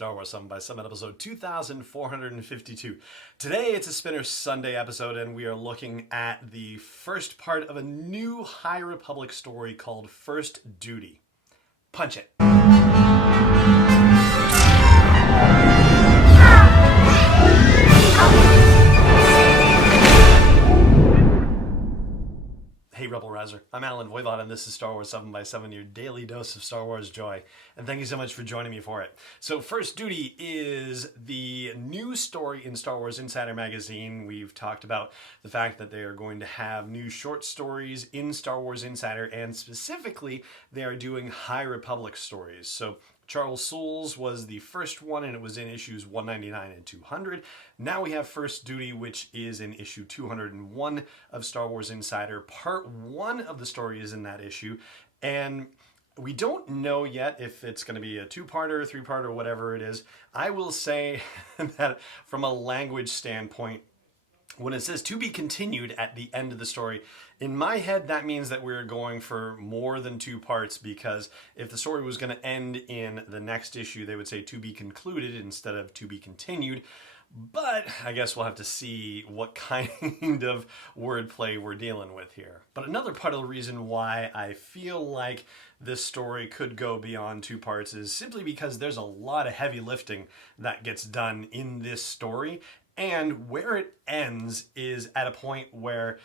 Star Wars 7 by 7 episode 2452. Today it's a Spinner Sunday episode, and we are looking at the first part of a new High Republic story called First Duty. Punch it. Hey Rebel Rouser, I'm Alan Voivod, and this is Star Wars 7 by 7, your daily dose of Star Wars joy. And thank you so much for joining me for it. So First Duty is the new story in Star Wars Insider Magazine. We've talked about the fact that they are going to have new short stories in Star Wars Insider, and specifically they are doing High Republic stories. So Charles Soule's was the first one, and it was in issues 199 and 200. Now we have First Duty, which is in issue 201 of Star Wars Insider. Part 1 of the story is in that issue, and we don't know yet if it's going to be a 2-parter, 3-parter, whatever it is. I will say that from a language standpoint, when it says to be continued at the end of the story, in my head that means that we're going for more than 2 parts, because if the story was going to end in the next issue, they would say to be concluded instead of to be continued. But I guess we'll have to see what kind of wordplay we're dealing with here. But another part of the reason why I feel like this story could go beyond 2 parts is simply because there's a lot of heavy lifting that gets done in this story. And where it ends is at a point where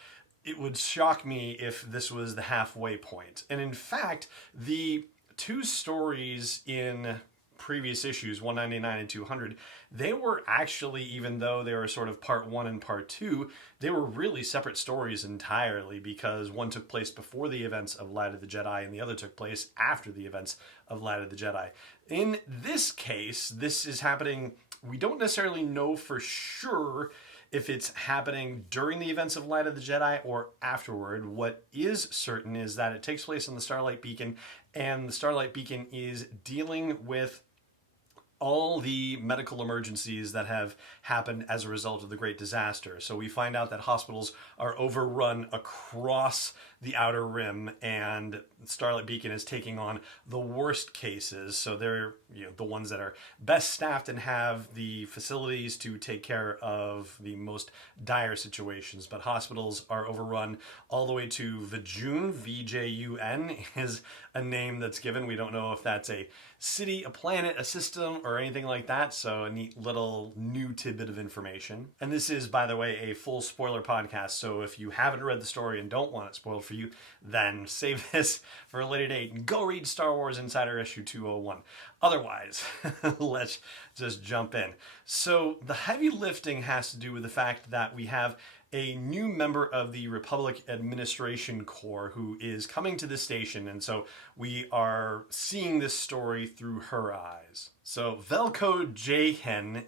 it would shock me if this was the halfway point. And in fact, the 2 stories in previous issues, 199 and 200, they were actually, even though they were sort of part 1 and part 2, they were really separate stories entirely, because one took place before the events of Light of the Jedi and the other took place after the events of Light of the Jedi. In this case, this is happening. We don't necessarily know for sure if it's happening during the events of Light of the Jedi or afterward. What is certain is that it takes place on the Starlight Beacon, and the Starlight Beacon is dealing with all the medical emergencies that have happened as a result of the Great Disaster. So we find out that hospitals are overrun across the Outer Rim, and Starlight Beacon is taking on the worst cases. So they're the ones that are best staffed and have the facilities to take care of the most dire situations. But hospitals are overrun all the way to Vjun. VJUN is a name that's given. We don't know if that's a city, a planet, a system, or anything like that. So a neat little new tidbit of information. And this is, by the way, a full spoiler podcast. So if you haven't read the story and don't want it spoiled for you, then save this for a later date and go read Star Wars Insider issue 201. Otherwise, let's just jump in. So the heavy lifting has to do with the fact that we have a new member of the Republic Administration Corps who is coming to the station, and so we are seeing this story through her eyes. So Velko Jahen,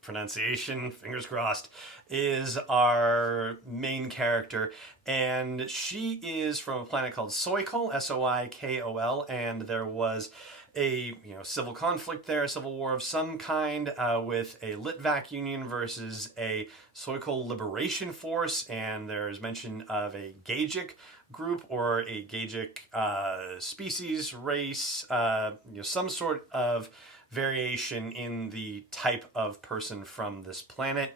pronunciation, fingers crossed, is our main character, and she is from a planet called Soikol, Soikol, and there was a civil conflict there, a civil war of some kind, with a Litvak Union versus a Soikol Liberation Force, and there's mention of a Gajik group or a Gajik species, race, some sort of variation in the type of person from this planet.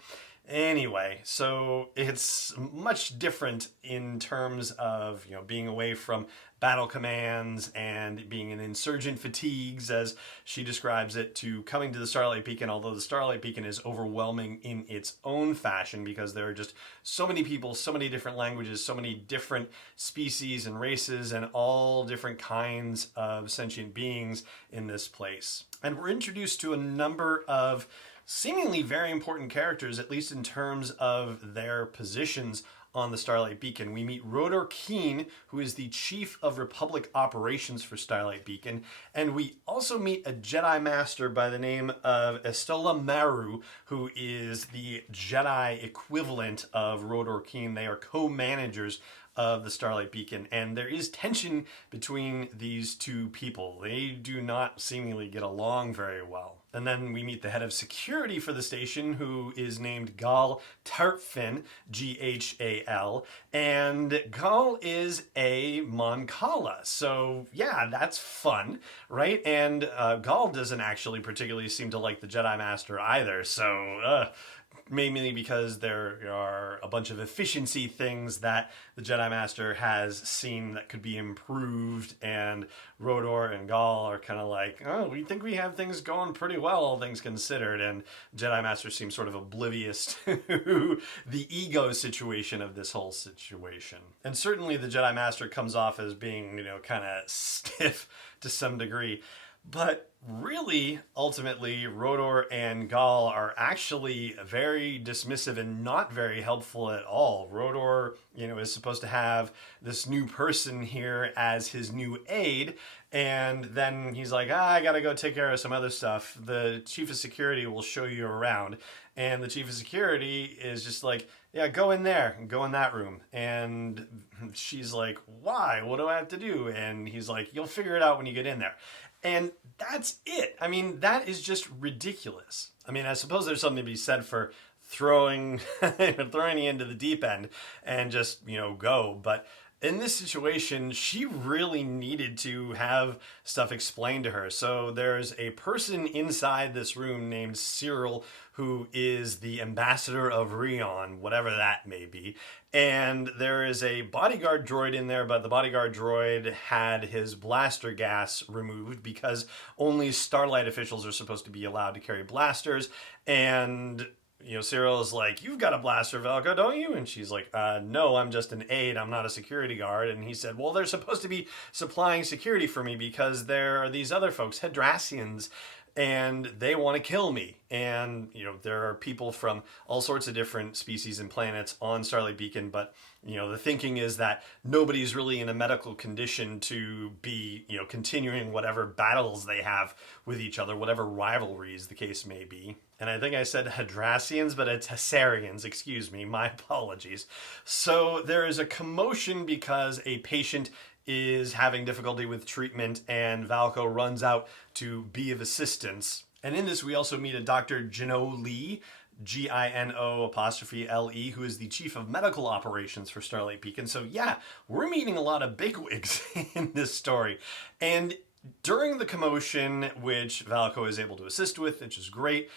Anyway, so it's much different in terms of being away from battle commands and being in insurgent fatigues, as she describes it, to coming to the Starlight Beacon, although the Starlight Beacon is overwhelming in its own fashion because there are just so many people, so many different languages, so many different species and races, and all different kinds of sentient beings in this place. And we're introduced to a number of seemingly very important characters, at least in terms of their positions on the Starlight Beacon. We meet Rodor Keen, who is the Chief of Republic Operations for Starlight Beacon, and we also meet a Jedi Master by the name of Estola Maru, who is the Jedi equivalent of Rodor Keen. They are co-managers of the Starlight Beacon, and there is tension between these 2 people. They do not seemingly get along very well. And then we meet the head of security for the station, who is named Gal Tartfin, Ghal, and Gal is a Moncala. So yeah, that's fun, right? And Gal doesn't actually particularly seem to like the Jedi Master either, so mainly because there are a bunch of efficiency things that the Jedi Master has seen that could be improved, and Rodor and Gal are kind of like, oh, we think we have things going pretty well, all things considered, and Jedi Master seems sort of oblivious to the ego situation of this whole situation. And certainly the Jedi Master comes off as being, kind of stiff to some degree. But really, ultimately, Rodor and Gal are actually very dismissive and not very helpful at all. Rodor, is supposed to have this new person here as his new aide, and then he's like, I gotta go take care of some other stuff. The chief of security will show you around. And the chief of security is just like, yeah, go in there, go in that room. And she's like, why? What do I have to do? And he's like, you'll figure it out when you get in there. And that's it. I mean, that is just ridiculous. I mean, I suppose there's something to be said for throwing you into the deep end and just, go. But in this situation, she really needed to have stuff explained to her. So there's a person inside this room named Cyril, who is the ambassador of Rion, whatever that may be. And there is a bodyguard droid in there, but the bodyguard droid had his blaster gas removed because only Starlight officials are supposed to be allowed to carry blasters. And Cyril is like, you've got a blaster, Valko, don't you? And she's like, no, I'm just an aide. I'm not a security guard. And he said, well, they're supposed to be supplying security for me because there are these other folks, Hydrassians, and they want to kill me. And, there are people from all sorts of different species and planets on Starlight Beacon, but, the thinking is that nobody's really in a medical condition to be, continuing whatever battles they have with each other, whatever rivalries the case may be. And I think I said Hydrassians, but it's Hessarians, excuse me, my apologies. So there is a commotion because a patient is having difficulty with treatment, and Valko runs out to be of assistance. And in this, we also meet a Dr. Gino Lee, Gino''Lee, who is the chief of medical operations for Starlight Beacon. So yeah, we're meeting a lot of bigwigs in this story. And during the commotion, which Valko is able to assist with, which is great,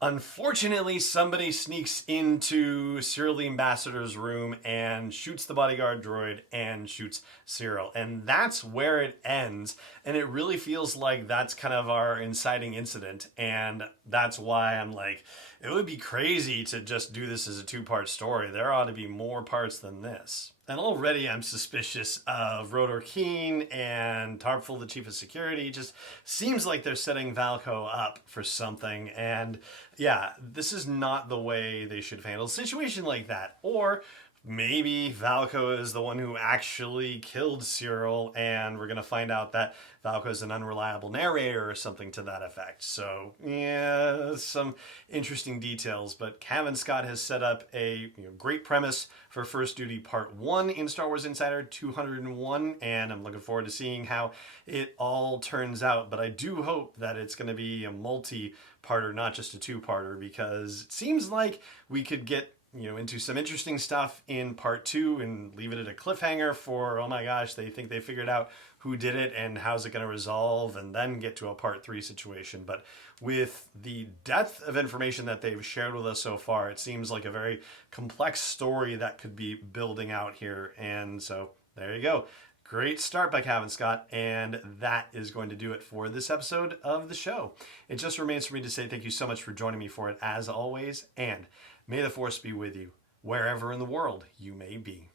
unfortunately, somebody sneaks into Cyril the Ambassador's room and shoots the bodyguard droid and shoots Cyril. And that's where it ends. And it really feels like that's kind of our inciting incident. And that's why I'm like, it would be crazy to just do this as a two-part story. There ought to be more parts than this. And already I'm suspicious of Rodor Keen and Tarpful, the chief of security. It just seems like they're setting Valko up for something. And yeah, this is not the way they should have handled a situation like that. Or maybe Valko is the one who actually killed Cyril, and we're going to find out that Valko is an unreliable narrator or something to that effect. So yeah, some interesting details. But Cavan Scott has set up a great premise for First Duty Part 1 in Star Wars Insider 201, and I'm looking forward to seeing how it all turns out. But I do hope that it's going to be a multi-parter, not just a two-parter, because it seems like we could get into some interesting stuff in part 2 and leave it at a cliffhanger for, oh my gosh, they think they figured out who did it and how's it going to resolve, and then get to a part 3 situation. But with the depth of information that they've shared with us so far, it seems like a very complex story that could be building out here. And so there you go. Great start by Cavan Scott, and that is going to do it for this episode of the show. It just remains for me to say thank you so much for joining me for it, as always, and may the Force be with you, wherever in the world you may be.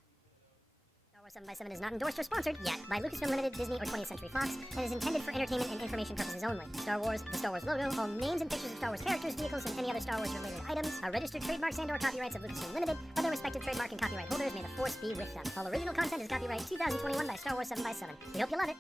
Star Wars 7x7 is not endorsed or sponsored yet by Lucasfilm Limited, Disney, or 20th Century Fox, and is intended for entertainment and information purposes only. Star Wars, the Star Wars logo, all names and pictures of Star Wars characters, vehicles, and any other Star Wars-related items are registered trademarks and/or copyrights of Lucasfilm Limited, or their respective trademark and copyright holders. May the Force be with them. All original content is copyright 2021 by Star Wars 7x7. We hope you love it.